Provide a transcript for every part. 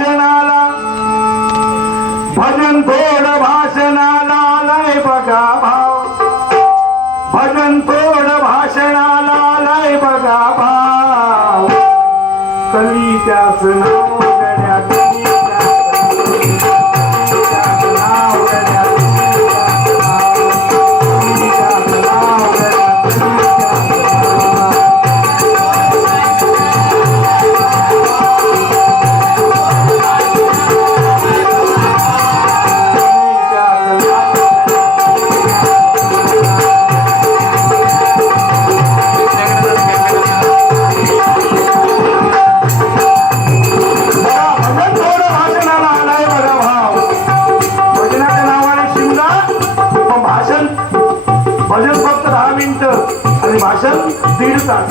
भाषणाला. भजन थोड भाषणाला आलाय बघा भाव. भजन थोड भाषणाला आलाय बघा भाव. कली त्याच नाव भजन फक्त दहा मिनिटं आणि भाषण दीड तास.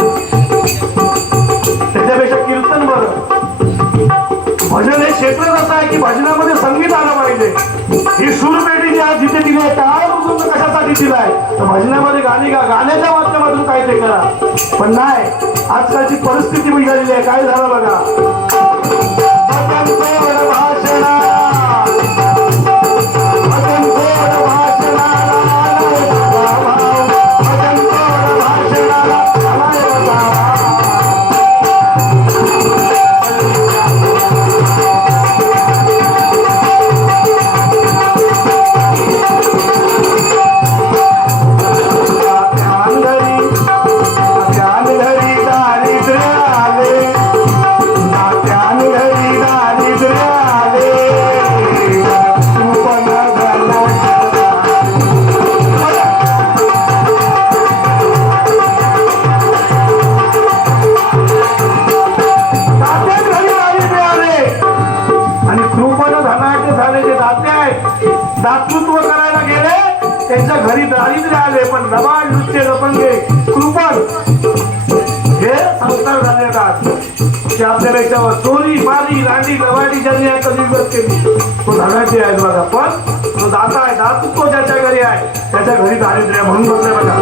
त्याच्यापेक्षा कीर्तन बरं. भजन हे क्षेत्र असं आहे की भजनामध्ये संगीत आलं पाहिजे. ही सूरपेटी जी आज जिथे दिली आहे त्या कशासाठी दिलाय तर भजनामध्ये गाणी गा गाण्याच्या माध्यमातून काय ते करा. पण नाही आजकालची परिस्थिती बिघडलेली आहे. काय झालं बघा? दातृत्व करायला गेले त्यांच्या घरी दारिद्र्य आले पण लबाड नृत्य लपंगे कृपण हे संस्कार झाले येतात ते आपल्याला याच्यावर चोरी मारी लांडी लवाडी ज्यांनी आहे कधी विरोध केली. तो धनाची आहेत बघा पण तो दाता आहे दातृत्व ज्याच्या घरी आहे त्याच्या घरी दारिद्र्य म्हणून बसले बघा.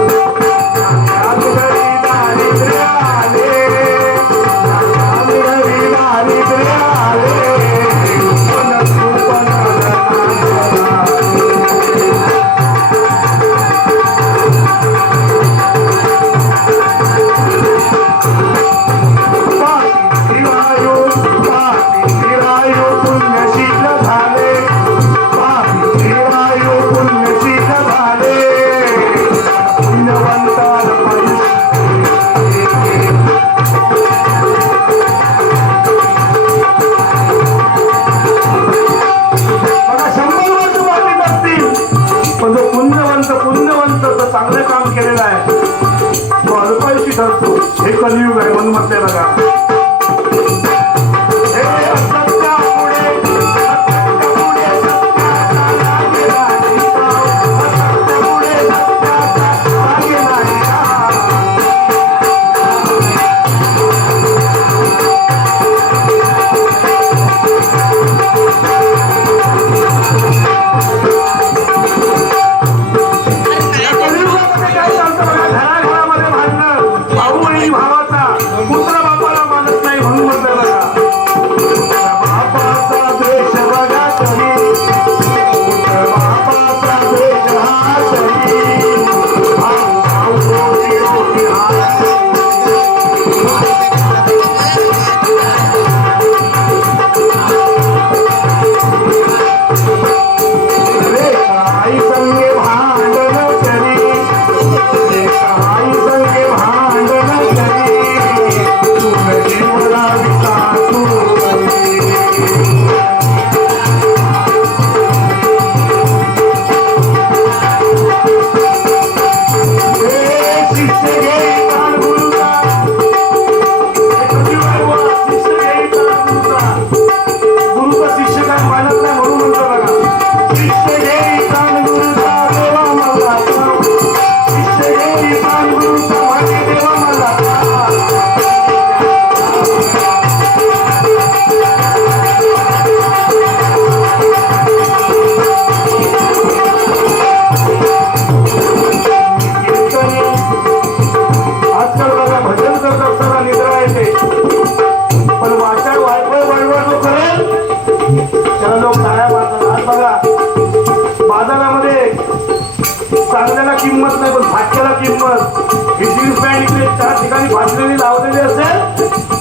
चांगल्याला किंमत नाही पण भाटक्याला किंमत. ही जीन्स पॅन्ट इकडे चार ठिकाणी भाजलेली लावलेली असेल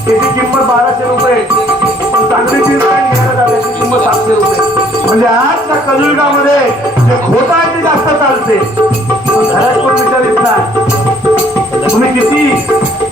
त्याची किंमत बाराशे रुपये. पण चांगली जीन्स पॅन्ट घ्यायला जाते किंमत सातशे रुपये. म्हणजे आज त्या कलयुगामध्ये जे खोट आहे ते जास्त चालते. पण घरात पण विचारित नाही. तुम्ही किती